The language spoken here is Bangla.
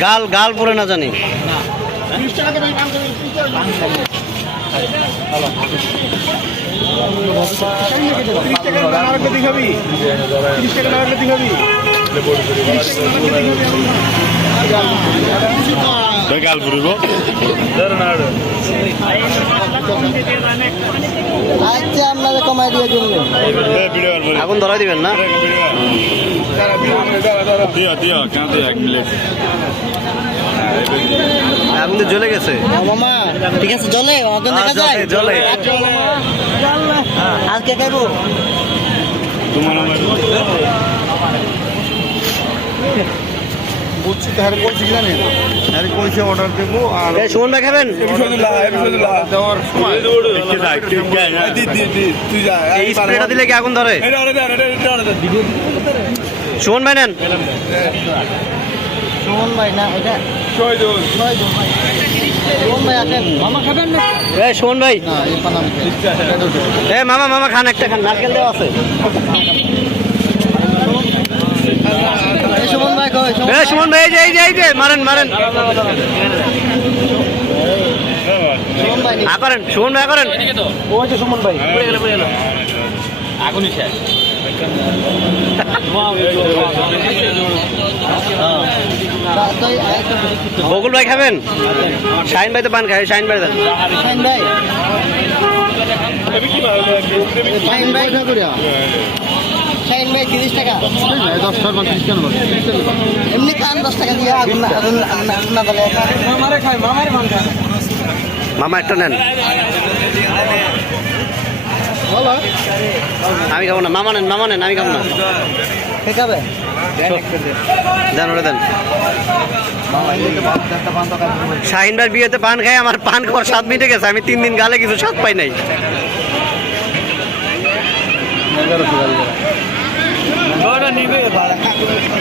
গাল গাল পরে না জানি। গাল ঘুরবো আচ্ছা আপনাদের কমাই দিয়ে আগুন ধরাই দিবেন না? কেন এক মিনিট। আগুন তো জ্বলে গেছে। মামা ঠিক আছে জলে অগন দেখা হ্যাঁ, যায়। জলে, আজকে খাইবো। তোমার বুঝছি তাহলে কইছি কি জানেন আরে কইছে অর্ডার দেবো আর এই সুমন ভাই খাবেন? দেওয়ার সময়। এই স্প্রেটা দিলে কি আগুন ধরে? সুমন ভাই নেন। সুমন ভাই না এটা ছয় জন ভাই। সুমন ভাই আসেন। মামা খাবেন না? এই সুমন ভাই। না এই পানামি এ মামা মামা খান একটা খান। নারকেল দেওয়া আছে এই সুমন ভাই ভাই এই যে এই যে মারেন মারেন। সুমন ভাই আ করেন। সুমন ভাই। করেন ওই যে সুমন ভাই আরেকটা বেশি কিছু। বকুল ভাই খাবেন? শাইন ভাই তো পান খায় শাইন ভাই শাহিন ভাই? শাহিন ভাই শাহিন ভাই তিরিশ টাকা। দশ টাকা ত্রিশ কেন এমনি খান দশ টাকা দিয়ে আগুন না আগুন না- আগুন না- আগুন না বলে। মামারে খাই মামারে ভাঙ খায় মামা একটা নেন। আমি খাব না মামা নেন মামা নেন আমি খাব না। ঠিক আছে। দেন ওটা দেন। শাহিন ভাই বিয়েতে পান খাই আমার পান খাওয়ার সাত মিনিটে গেছে আমি তিন দিন গালে কিছু স্বাদ পাই নাই। Ahora ni veo para acá.